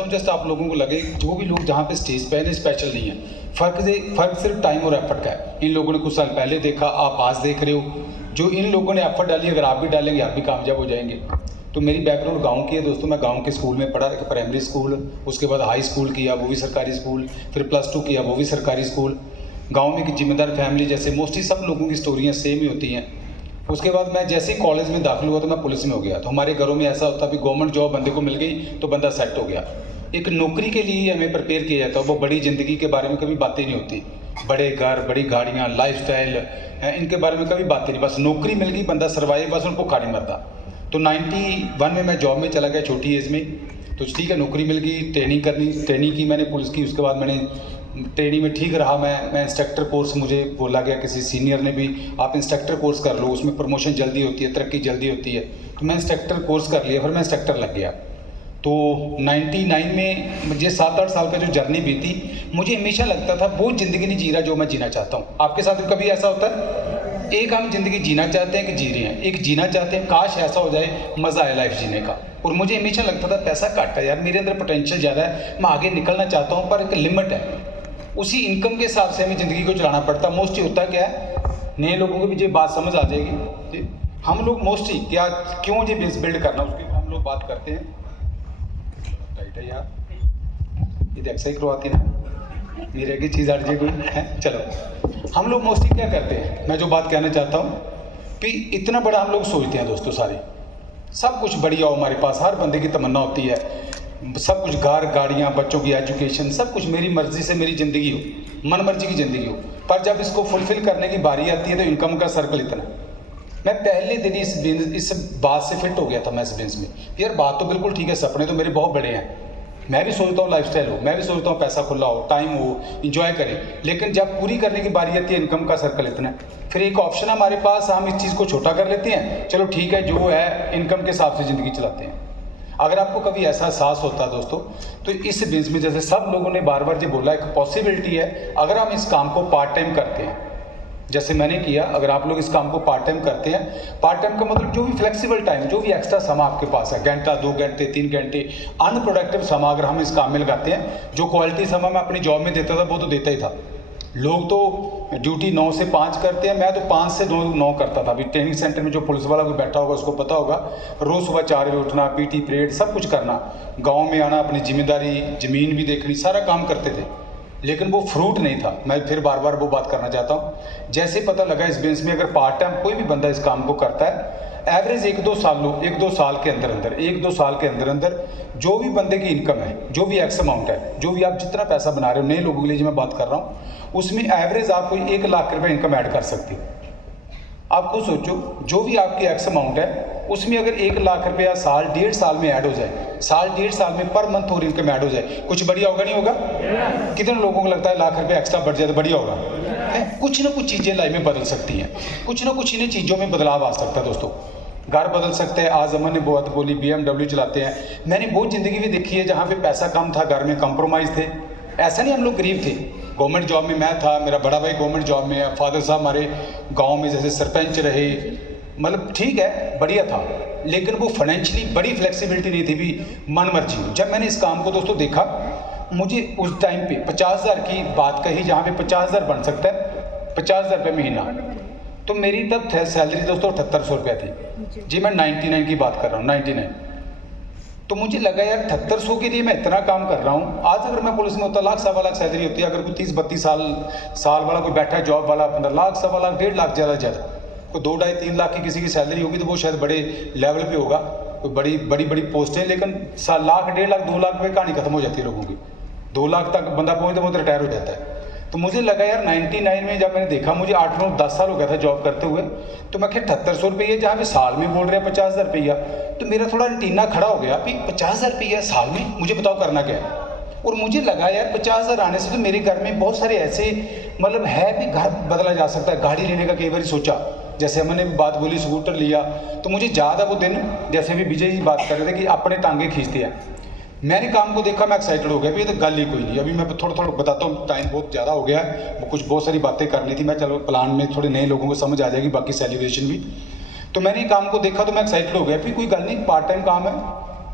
चाहता हूँ जस्ट आप लोगों को लगे जो भी लोग जहाँ पे स्टेज पे हैं स्पेशल नहीं है, फ़र्क सिर्फ टाइम और एफर्ट का है। इन लोगों ने कुछ साल पहले देखा, आप आज देख रहे हो। जो इन लोगों ने एफर्ट डाली, अगर आप भी डालेंगे आप भी कामयाब हो जाएंगे। तो मेरी बैकग्राउंड गांव की है दोस्तों, मैं गांव के स्कूल में पढ़ा, एक प्राइमरी स्कूल, उसके बाद हाई स्कूल किया वो भी सरकारी स्कूल, फिर +2 किया वो भी सरकारी स्कूल। गांव में की जिम्मेदार फैमिली, जैसे मोस्टली सब लोगों की स्टोरियाँ सेम ही होती हैं। उसके बाद मैं जैसे ही कॉलेज में दाखिल हुआ तो मैं पुलिस में हो गया। तो हमारे घरों में ऐसा होता है, गवर्नमेंट जॉब बंदे को मिल गई तो बंदा सेट हो गया। एक नौकरी के लिए हमें प्रिपेयर किया जाता है, वो बड़ी ज़िंदगी के बारे में कभी बातें नहीं होती, बड़े घर, बड़ी गाड़ियाँ, लाइफस्टाइल, इनके बारे में कभी बातें नहीं। बस नौकरी मिल गई, बंदा सर्वाइव, बस उनको खाड़ी मरता। तो 91 में मैं जॉब में चला गया छोटी एज में। तो ठीक है, नौकरी मिल गई, ट्रेनिंग की मैंने पुलिस की। उसके बाद मैंने ट्रेनिंग में ठीक रहा, मैं इंस्ट्रक्टर कोर्स, मुझे बोला गया किसी सीनियर ने भी आप इंस्ट्रक्टर कोर्स कर लो, उसमें प्रमोशन जल्दी होती है, तरक्की जल्दी होती है। तो मैं इंस्ट्रक्टर कोर्स कर लिया, फिर मैं इंस्ट्रक्टर लग गया। तो 99 में मुझे 7-8 साल का जो जर्नी बीती, मुझे हमेशा लगता था वो ज़िंदगी नहीं जी रहा जो मैं जीना चाहता हूँ। आपके साथ कभी ऐसा होता है? एक हम ज़िंदगी जीना चाहते हैं कि जी रहे हैं, एक जीना चाहते हैं, काश ऐसा हो जाए, मज़ा आए लाइफ जीने का। और मुझे हमेशा लगता था पैसा घट है यार, मेरे अंदर पोटेंशियल ज़्यादा है, मैं आगे निकलना चाहता हूँ, पर एक लिमिट है। उसी इनकम के हिसाब से हमें ज़िंदगी को चलाना पड़ता। मोस्टली होता क्या है, नए लोगों को भी ये बात समझ आ जाएगी जी। हम लोग मोस्टली क्या, क्यों ये बिल्ड करना, उसकी हम लोग बात करते हैं। टाइट है यार, ये देख सही करवाती ना, मेरे की चीज़ हट जाए कोई है। चलो, हम लोग मोस्टली क्या करते हैं, मैं जो बात कहना चाहता हूँ कि इतना बड़ा हम लोग सोचते हैं दोस्तों, सारे सब कुछ बढ़िया हो हमारे पास, हर बंदे की तमन्ना होती है, सब कुछ, घर, गाड़ियाँ, बच्चों की एजुकेशन, सब कुछ मेरी मर्ज़ी से मेरी ज़िंदगी हो, मन मर्जी की ज़िंदगी हो। पर जब इसको फुलफ़िल करने की बारी आती है तो इनकम का सर्कल इतना। मैं पहले दिन इस बात से फिट हो गया था, मैं इस बिज़नेस में। यार बात तो बिल्कुल ठीक है, सपने तो मेरे बहुत बड़े हैं, मैं भी सोचता हूँ लाइफस्टाइल हो, मैं भी सोचता हूँ पैसा खुला हो, टाइम हो, इंजॉय करें। लेकिन जब पूरी करने की बारी आती है, इनकम का सर्कल इतना है। फिर एक ऑप्शन है हमारे पास, हम इस चीज़ को छोटा कर लेते हैं, चलो ठीक है, जो है इनकम के हिसाब से ज़िंदगी चलाते हैं। अगर आपको कभी ऐसा एहसास होता है दोस्तों, तो इस बिज़नेस में, जैसे सब लोगों ने बार बार जो बोला, एक पॉसिबिलिटी है अगर हम इस काम को पार्ट टाइम करते हैं, जैसे मैंने किया। अगर आप लोग इस काम को पार्ट टाइम करते हैं, पार्ट टाइम का मतलब जो भी फ्लेक्सिबल टाइम, जो भी एक्स्ट्रा समय आपके पास है, घंटा, 2 घंटे, 3 घंटे अनप्रोडक्टिव समय अगर हम इस काम में लगाते हैं, जो क्वालिटी समय मैं अपनी जॉब में देता था वो तो देता ही था। लोग तो ड्यूटी 9 से 5 करते हैं, मैं तो 5 से 9 करता था। अभी ट्रेनिंग सेंटर में जो पुलिस वाला कोई बैठा होगा उसको पता होगा, रोज़ सुबह 4 बजे उठना, पीटी परेड सब कुछ करना, गांव में आना, अपनी जिम्मेदारी, ज़मीन भी देखनी, सारा काम करते थे। लेकिन वो फ्रूट नहीं था। मैं फिर बार बार वो बात करना चाहता हूँ, जैसे पता लगा इस बिजनेस में अगर पार्ट टाइम कोई भी बंदा इस काम को करता है, एवरेज 1-2 साल के अंदर जो भी बंदे की इनकम है, जो भी एक्स अमाउंट है, जो भी आप जितना पैसा बना रहे हो, नए लोगों के लिए जो मैं बात कर रहा हूँ, उसमें एवरेज आप कोई 1 लाख रुपये इनकम ऐड कर सकते हो। आप खुद सोचो, जो भी आपकी एक्स अमाउंट है उसमें अगर 1 लाख रुपया साल, 1.5 साल में ऐड हो जाए, साल 1.5 साल में पर मंथ और इनकम ऐड हो जाए, कुछ बढ़िया होगा नहीं होगा? कितने लोगों को लगता है लाख रुपये एक्स्ट्रा बढ़ जाए तो बढ़िया होगा? कुछ ना कुछ चीज़ें लाइफ में बदल सकती हैं, कुछ ना कुछ इन्हीं चीज़ों में बदलाव आ सकता है दोस्तों। घर बदल सकते हैं। आज अमन ने बहुत बोली BMW चलाते हैं, मैंने बहुत ज़िंदगी भी देखी है जहाँ पे पैसा कम था, घर में कंप्रोमाइज़ थे। ऐसा नहीं हम लोग गरीब थे, गवर्नमेंट जॉब में मैं था, मेरा बड़ा भाई गवर्नमेंट जॉब में है, फादर साहब हमारे गांव में जैसे सरपंच रहे, मतलब ठीक है, बढ़िया था। लेकिन वो फाइनेंशियली बड़ी फ्लेक्सिबिलिटी नहीं थी भी, मन मर्जी। जब मैंने इस काम को दोस्तों देखा, मुझे उस टाइम पे 50,000 की बात कही, जहाँ पे 50,000 बन सकता है, 50,000 रुपये महीना। तो मेरी तब सैलरी दोस्तों 7800 रुपये थी जी, मैं 99 की बात कर रहा हूँ, 99। तो मुझे लगा यार 7800 के लिए मैं इतना काम कर रहा हूँ। आज अगर मैं पुलिस में होता, लाख सवा लाख सैलरी होती है। अगर कोई 30-32 साल वाला कोई बैठा है जॉब वाला, 15 लाख, सवा लाख, 1.5 लाख ज़्यादा कोई 2-2.5-3 लाख की किसी की सैलरी होगी तो वो शायद बड़े लेवल पे होगा, कोई बड़ी पोस्ट है। लेकिन लाख, 1.5 लाख, 2 लाख में कहानी खत्म हो जाती है लोगों की। 2 लाख तक बंदा पहुँचता वो तो रिटायर हो जाता है। तो मुझे लगा यार 99 में जब मैंने देखा, मुझे 8-9-10 साल हो गया था जॉब करते हुए, तो मैं क्या 7800 रुपये जहाँ पे साल में बोल रहे हैं 50,000 रुपया, तो मेरा थोड़ा एंटीना खड़ा हो गया कि 50,000 रुपया साल में, मुझे बताओ करना क्या है। और मुझे लगा यार 50,000 आने से तो मेरे घर में बहुत सारे ऐसे मतलब है भी, घर बदला जा सकता है। गाड़ी लेने का कई बार सोचा, जैसे हमने बात बोली स्कूटर लिया, तो मुझे याद है वो दिन, जैसे भी विजय जी बात कर रहे थे कि अपने टांगे खींचते हैं। मैंने काम को देखा, मैं एक्साइटेड हो गया, भी ये तो गल ही कोई नहीं। अभी मैं थोड़ा बताता हूँ, टाइम बहुत ज़्यादा हो गया, वो कुछ बहुत सारी बातें करनी थी। मैं चलो प्लान में थोड़े नए लोगों को समझ आ जाएगी, बाकी सेलिब्रेशन भी। तो मैंने काम को देखा तो मैं एक्साइटेड हो गया, फिर कोई गल नहीं, पार्ट टाइम काम है,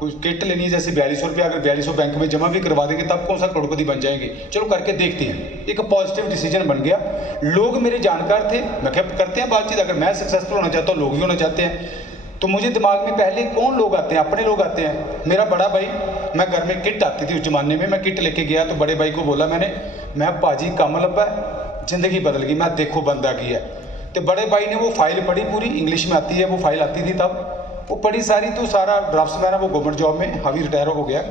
कुछ किट लेनी है जैसे 4200 रुपया, अगर 4200 बैंक में जमा भी करवा देंगे तब कौन सा करोड़पति बन जाएंगे, चलो करके देखते हैं। एक पॉजिटिव डिसीजन बन गया। लोग मेरे जानकार थे, मैं क्या करते हैं बातचीत, अगर मैं सक्सेसफुल होना चाहता हूँ लोग भी होना चाहते हैं, तो मुझे दिमाग में पहले कौन लोग आते हैं, अपने लोग आते हैं। मेरा बड़ा भाई, मैं घर में किट आती थी उस जमाने में, मैं किट लेके गया तो बड़े भाई को बोला मैं भाजी कम लब्बा, जिंदगी बदल गई, मैं देखो बंदा की है। तो बड़े भाई ने वो फाइल पढ़ी, पूरी इंग्लिश में आती है वो फाइल, आती थी तब, वो पढ़ी सारी, तो सारा ड्राफ्ट्समैन है वो गवर्नमेंट जॉब में, अभी रिटायर हो गया,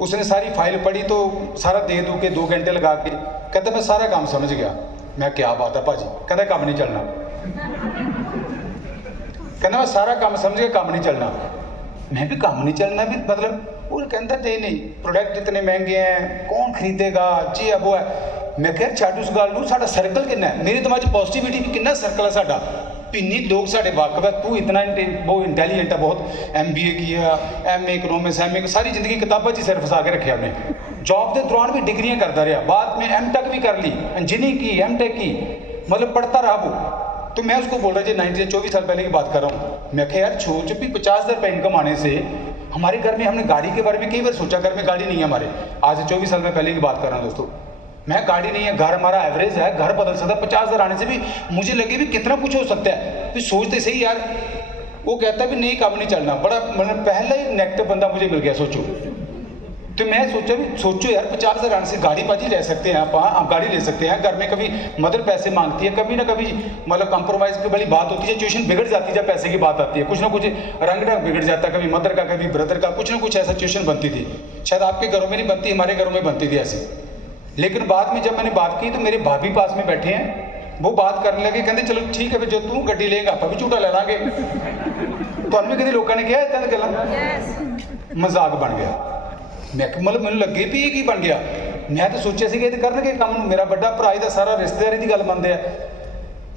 उसने सारी फाइल पढ़ी तो सारा दे दू के 2 घंटे लगा के कहता मैं सारा काम समझ गया। मैं क्या बात है भाजी, कहता काम नहीं चलना, कहना मैं सारा काम समझ गया, काम नहीं चलना। मैं भी काम नहीं चलना भी मतलब, वो कहता नहीं प्रोडक्ट इतने महंगे हैं कौन खरीदेगा, जी है वो है। मैं कह छੱਡ उस गल नूं, साडा सर्कल कितना है, मेरे दिमाग च पॉजिटिविटी भी कितना सर्कल है साडा, इन्नी लोग साढ़े वाकफ है, तू इतना वो इंटैलीजेंट है बहुत, MBA किया, MA इकोनॉमिक्स, MA सारी जिंदगी किताबों च सिर फसा के रखे हमने। जॉब के दौरान भी डिग्रियाँ करता रहा, बाद में M.Tech भी कर ली, इंजीनियरिंग की, M.Tech की, मतलब पढ़ता रहा वो। तो मैं उसको बोल रहा जी 24 साल पहले की बात कर रहा हूँ। मैं कहा यार सोच भी 50,000 रुपये इनकम आने से, हमारे घर में हमने गाड़ी के बारे में कई बार सोचा, घर में गाड़ी नहीं है हमारे, आज से 24 साल में पहले की बात कर रहा हूँ दोस्तों। मैं गाड़ी नहीं है, घर हमारा एवरेज है, घर बदल सकता है, 50,000 आने से भी मुझे लगे भी कितना कुछ हो सकता है, फिर सोचते सही यार। वो कहता है भी नहीं काम नहीं चलना, बड़ा मतलब पहला ही नेगेटिव बंदा मुझे मिल गया, सोचो। तो मैं सोचा भी सोचो यार 50,000 आने से गाड़ी बाजी ले सकते हैं आप गाड़ी ले सकते हैं। घर में कभी मदर पैसे मांगती है, कभी ना कभी मतलब कंप्रोमाइज़ की बड़ी बात होती है, सिचुएशन बिगड़ जाती है, जब पैसे की बात आती है कुछ ना कुछ रंग ढंग बिगड़ जाता है, कभी मदर का कभी ब्रदर का, कुछ ना कुछ ऐसा सिचुएशन बनती थी। शायद आपके घरों में नहीं बनती, हमारे घरों में बनती थी ऐसी। लेकिन बाद में जब मैंने बात की तो मेरे भाभी पास में बैठे हैं, वो बात करने लगे, कहते चलो ठीक है फिर जो तू गड्डी लेगा आप भी झूठा ले लांगे। तो भी कभी लोगों ने कहा इतना गल मजाक बन गया। मैं मतलब मैंने लगे भी ये बन गया, मैं तो सोचा सी कि करनगे काम, मेरा बड़ा भरा का सारा रिश्तेदारी की गल मनते हैं।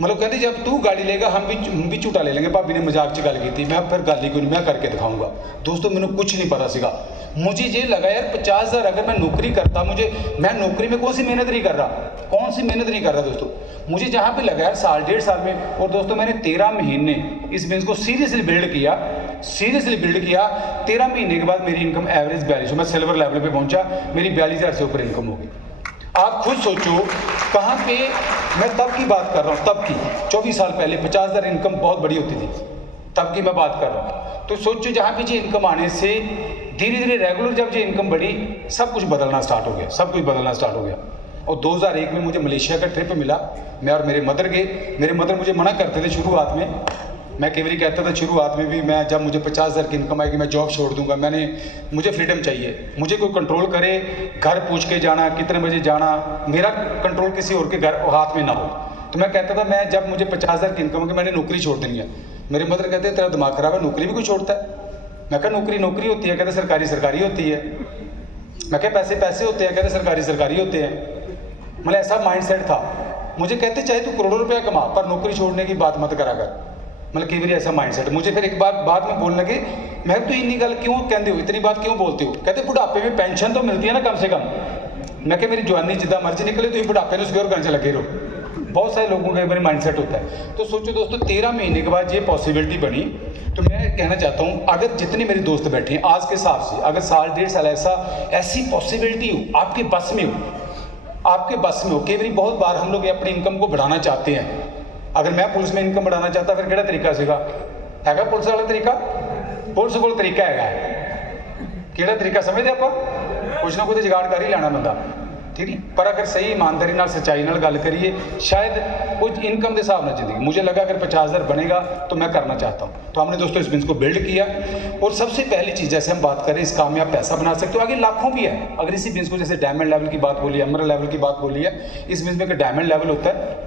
मतलब कहते जब तू गाड़ी लेगा हम भी झूठा ले लेंगे। भाभी ने मजाक च गल की, मैं फिर गल ही कोई नहीं, मैं करके दिखाऊंगा। दोस्तों मैंने कुछ नहीं पता सीगा, मुझे ये लगा यार 50,000 अगर मैं नौकरी करता, मैं नौकरी में कौन सी मेहनत नहीं कर रहा, कौन सी मेहनत नहीं कर रहा दोस्तों। मुझे जहाँ पे लगा यार साल 1.5 साल में, और दोस्तों मैंने 13 महीने इस बिजनेस को सीरियसली बिल्ड किया। 13 महीने के बाद मेरी इनकम एवरेज 4200, मैं सिल्वर लेवल पे पहुंचा, मेरी 42,000 से ऊपर इनकम होगी। आप खुद सोचो कहाँ पे, मैं तब की बात कर रहा हूँ, तब की 24 साल पहले 50,000 इनकम बहुत बड़ी होती थी, तब की मैं बात कर रहा हूँ। तो सोचो जहाँ पे जी इनकम आने से धीरे धीरे रेगुलर जब जी इनकम बढ़ी, सब कुछ बदलना स्टार्ट हो गया, सब कुछ बदलना स्टार्ट हो गया। और 2001 में मुझे मलेशिया का ट्रिप मिला, मैं और मेरे मदर गए। मेरे मदर मुझे मना करते थे शुरुआत में, मैं कई बार कहता था शुरुआत में भी, मैं जब मुझे 50,000 की इनकम आएगी मैं जॉब छोड़ दूंगा, मुझे फ्रीडम चाहिए, मुझे कोई कंट्रोल करे, घर पूछ के जाना, कितने बजे जाना, मेरा कंट्रोल किसी और के घर हाथ में ना हो। तो मैं कहता था मैं जब मुझे 50,000 की इनकम होगी मैंने नौकरी छोड़ देनी है। मेरे मदर कहते तेरा दिमाग खराब है, नौकरी भी कोई छोड़ता है। मैं कहा नौकरी होती है, कहते सरकारी होती है। मैं कहा पैसे होते हैं, कहते सरकारी होते हैं। मतलब ऐसा माइंड सेट था। मुझे कहते चाहे तू करोड़ों रुपया कमा पर नौकरी छोड़ने की बात मत करा कर। मतलब कई बार ऐसा माइंड सेट। मुझे फिर एक बार बाद में बोलने लगे, मैं तो इन्नी गल क्यों कहते हो, इतनी बात क्यों बोलते हो। कहते बुढ़ापे में पेंशन तो मिलती है ना कम से कम। मैं कहा मेरी जवानी जिदा मर्जी निकले, तो बुढ़ापे में सिक्योर करने से लगे रहो। बहुत सारे लोगों का एक बार माइंड सेट होता है। तो सोचो दोस्तों 13 महीने के बाद ये पॉसिबिलिटी बनी। तो मैं कहना चाहता हूँ अगर जितने मेरे दोस्त बैठे हैं आज के हिसाब से, अगर साल 1.5 साल ऐसी पॉसिबिलिटी हो, आपके बस में हो। कई बार बहुत बार हम लोग अपनी इनकम को बढ़ाना चाहते हैं। अगर मैं पुलिस में इनकम बढ़ाना चाहता फिर किहड़ा तरीका सीगा, हैगा पुलिस वाला तरीका, पुलिस को तरीका है, किहड़ा तरीका समझते आप, कुछ ना कुछ जुगाड़ कर ही लेना बंदा, ठीक है। पर अगर सही ईमानदारी नाल सच्चाई नाल गल करिए, शायद कुछ इनकम के हिसाब ना जिंदगी, मुझे लगा अगर 50,000 बनेगा तो मैं करना चाहता हूँ। तो हमने दोस्तों इस बिजनेस को बिल्ड किया। और सबसे पहली चीज़ जैसे हम बात करें इस काम में आप पैसा बना सकते हो, आगे लाखों भी है। अगर इसी बिजनेस को जैसे डायमंड लेवल की बात बोली है, एमरल्ड लेवल की बात बोली है, इस बिजनेस में एक डायमंड लेवल होता है।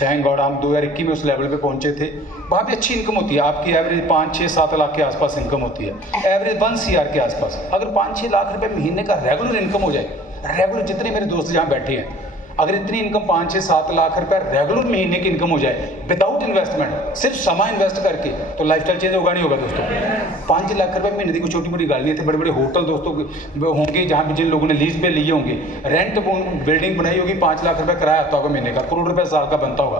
थैंक गॉड हम 2021 में उस लेवल पे पहुंचे थे। वहाँ पे अच्छी इनकम होती है, आपकी एवरेज 5, 6, 7 लाख के आसपास इनकम होती है, एवरेज 1 CR के आसपास। अगर 5-6 लाख रुपए महीने का रेगुलर इनकम हो जाए, रेगुलर जितने मेरे दोस्त जहाँ बैठे हैं, अगर इतनी इनकम 5-6-7 लाख रुपए रेगुलर महीने की इनकम हो जाए विदाउट इन्वेस्टमेंट, सिर्फ समय इन्वेस्ट करके, तो लाइफस्टाइल चेंज होगा नहीं होगा दोस्तों। 5 लाख रुपए महीने की कोई छोटी बड़ी गल नहीं है। बड़े बड़े होटल दोस्तों होंगे जहाँ भी जिन लोगों ने लीज पे लिए होंगे, रेंट बिल्डिंग बनाई होगी, 5 लाख रुपए किराया आता होगा महीने का, करोड़ रुपये साल का बनता होगा।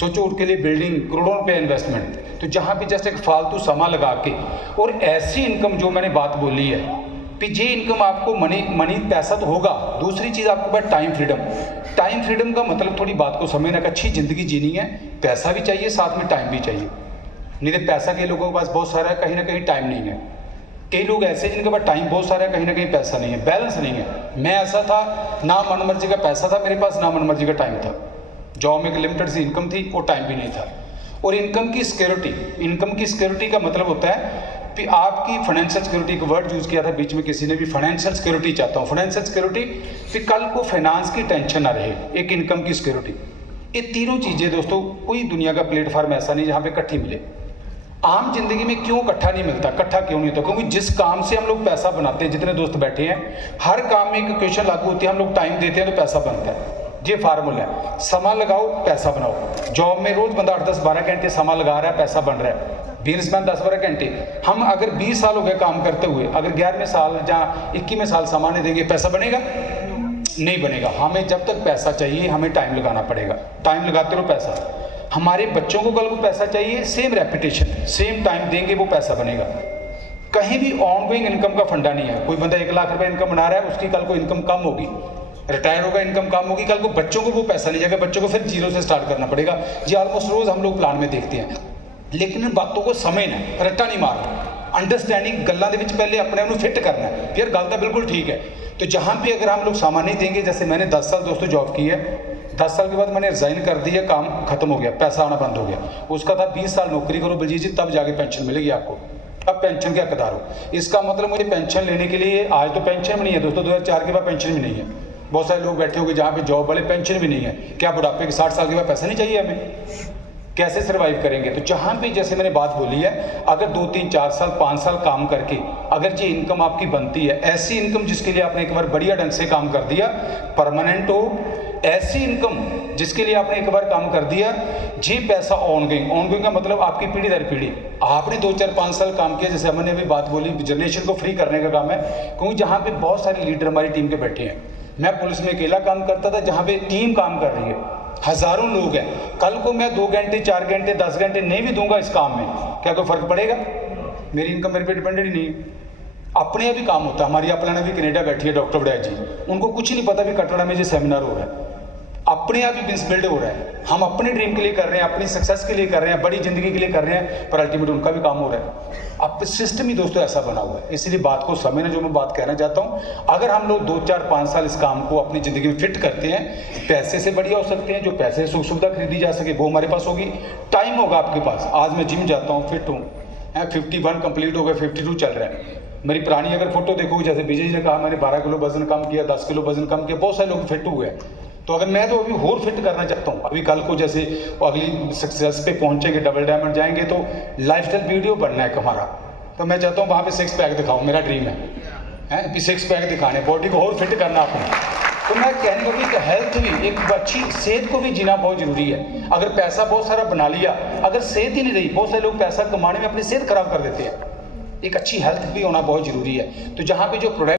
सोचो उनके लिए बिल्डिंग, करोड़ों रुपये इन्वेस्टमेंट, तो जहाँ पे जस्ट एक फालतू समा लगा के और ऐसी इनकम जो मैंने बात बोली है कि ये इनकम आपको मनी पैसा तो होगा, दूसरी चीज़ आपके पास टाइम फ्रीडम। टाइम फ्रीडम का मतलब थोड़ी बात को समझना कि अच्छी ज़िंदगी जीनी है, पैसा भी चाहिए साथ में टाइम भी चाहिए। नहीं तो पैसा के लोगों के पास बहुत सारा है, कहीं ना कहीं टाइम नहीं है। कई लोग ऐसे जिनके पास टाइम बहुत सारा है, कहीं ना कहीं पैसा नहीं है, बैलेंस नहीं है। मैं ऐसा था, ना मनमर्जी का पैसा था मेरे पास, ना मनमर्जी का टाइम था। जॉब में एक लिमिटेड सी इनकम थी और टाइम भी नहीं था। और इनकम की सिक्योरिटी का मतलब होता है कि आपकी फाइनेंशियल सिक्योरिटी का वर्ड यूज़ किया था बीच में किसी ने भी, फाइनेंशियल सिक्योरिटी चाहता हूँ। फाइनेंशियल सिक्योरिटी कि कल को फाइनेंस की टेंशन ना रहे, एक इनकम की सिक्योरिटी। ये तीनों चीज़ें दोस्तों, कोई दुनिया का प्लेटफॉर्म ऐसा नहीं जहाँ पे इकट्ठी मिले। आम जिंदगी में क्यों इकट्ठा नहीं मिलता, इकट्ठा क्यों नहीं होता? क्योंकि जिस काम से हम लोग पैसा बनाते हैं, जितने दोस्त बैठे हैं, हर काम में एक इक्वेशन लागू होती है। हम लोग टाइम देते हैं तो पैसा बनता है, ये फार्मूला है। समा लगाओ पैसा बनाओ। जॉब में रोज बंदा 8, 10, 12 घंटे समा लगा रहा है, पैसा बन रहा है। बिजनेसमैन 10, 12 घंटे। हम अगर 20 साल हो गए काम करते हुए, अगर 11वें साल या 21वें साल समा नहीं देंगे, पैसा बनेगा? नहीं बनेगा। हमें जब तक पैसा चाहिए हमें टाइम लगाना पड़ेगा। टाइम लगाते रहो पैसा। हमारे बच्चों को कल को पैसा चाहिए, सेम रेपिटेशन, सेम टाइम देंगे, वो पैसा बनेगा। कहीं भी ऑनगोइंग इनकम का फंडा नहीं है। कोई बंदा 1 लाख रुपए इनकम बना रहा है, उसकी कल को इनकम कम होगी, रिटायर होगा, इनकम कम होगी, कल को बच्चों को वो पैसा नहीं जाएगा, बच्चों को फिर जीरो से स्टार्ट करना पड़ेगा। ये ऑलमोस्ट रोज हम लोग प्लान में देखते हैं। लेकिन इन बातों को समझना, रट्टा नहीं मारना, अंडरस्टैंडिंग गल्लां दे विच पहले अपने आप फिट करना है, फिर गल तो बिल्कुल ठीक है। तो जहाँ पे अगर हम लोग सामान नहीं देंगे, जैसे मैंने 10 साल दोस्तों जॉब की है, 10 साल के बाद मैंने रिजाइन कर दिया, काम खत्म हो गया, पैसा आना बंद हो गया। उसका था 20 साल नौकरी करो बलजीत जी, तब जाके पेंशन मिलेगी आपको। अब पेंशन के हकदार हो। इसका मतलब मुझे पेंशन लेने के लिए, आज तो पेंशन भी नहीं है दोस्तों, 2004 के बाद पेंशन भी नहीं है। बहुत सारे लोग बैठे होंगे जहाँ पे जॉब वाले, पेंशन भी नहीं है। क्या बुढ़ापे के 60 साल के बाद पैसा नहीं चाहिए हमें? कैसे सर्वाइव करेंगे? तो जहाँ पे जैसे मैंने बात बोली है, अगर 2, 3, 4 साल 5 साल काम करके अगर ये इनकम आपकी बनती है, ऐसी इनकम जिसके लिए आपने एक बार बढ़िया ढंग से काम कर दिया, परमानेंट हो, ऐसी इनकम जिसके लिए आपने एक बार काम कर दिया, ये पैसा ऑनगोइंग का मतलब आपकी पीढ़ी दर पीढ़ी। आपने 2, 4, 5 साल काम किया, जैसे हमने अभी बात बोली, जनरेशन को फ्री करने का काम है। क्योंकि जहाँ पे बहुत सारे लीडर हमारी टीम के बैठे हैं, मैं पुलिस में अकेला काम करता था, जहाँ पे टीम काम कर रही है, हजारों लोग हैं। कल को मैं 2 घंटे 4 घंटे 10 घंटे नहीं भी दूंगा इस काम में, क्या कोई फर्क पड़ेगा? मेरी इनकम मेरे पे डिपेंडेड ही नहीं है। अपने यहाँ भी काम होता है। हमारी अपना भी कनेडा बैठी है डॉक्टर वड़ैच जी, उनको कुछ नहीं पता भी कटड़ा में जो सेमिनार हो रहा है। अपने यहाँ भी बिजनेस बिल्ड हो रहा है। हम अपने ड्रीम के लिए कर रहे हैं, अपनी सक्सेस के लिए कर रहे हैं, बड़ी जिंदगी के लिए कर रहे हैं, पर अल्टीमेट उनका भी काम हो रहा है। अब सिस्टम ही दोस्तों ऐसा बना हुआ है। इसलिए बात को समझना, जो मैं बात कहना चाहता हूँ, अगर हम लोग 2, 4, 5 साल इस काम को अपनी ज़िंदगी में फिट करते हैं, पैसे से बढ़िया हो सकते हैं। जो पैसे से सुख सुविधा खरीदी जा सके वो हमारे पास होगी। टाइम होगा आपके पास। आज मैं जिम जाता हूँ, फिट हूँ, 51 कंप्लीट हो गए, 52 चल रहा है। मेरी पुरानी अगर फोटो देखोगे, जैसे विजय जी ने कहा मैंने 12 किलो वजन कम किया, 10 किलो वजन कम किया, बहुत सारे लोग फिट हुए हैं। तो अगर मैं तो अभी और फिट करना चाहता हूँ, अभी कल को जैसे अगली सक्सेस पे पहुंचेंगे, डबल डायमंड जाएंगे, तो लाइफस्टाइल वीडियो बनना है हमारा। तो मैं चाहता हूँ वहाँ पे 6 पैक दिखाऊँ, मेरा ड्रीम है कि 6 पैक दिखाने, बॉडी को और फिट करना अपने। तो मैं कहने को कि हेल्थ भी, एक अच्छी सेहत को भी जीना बहुत जरूरी है। अगर पैसा बहुत सारा बना लिया, अगर सेहत ही नहीं रही, बहुत सारे लोग पैसा कमाने में अपनी सेहत खराब कर देते हैं। एक अच्छी हेल्थ भी होना बहुत जरूरी है। तो जहाँ पे जो प्रोडक्ट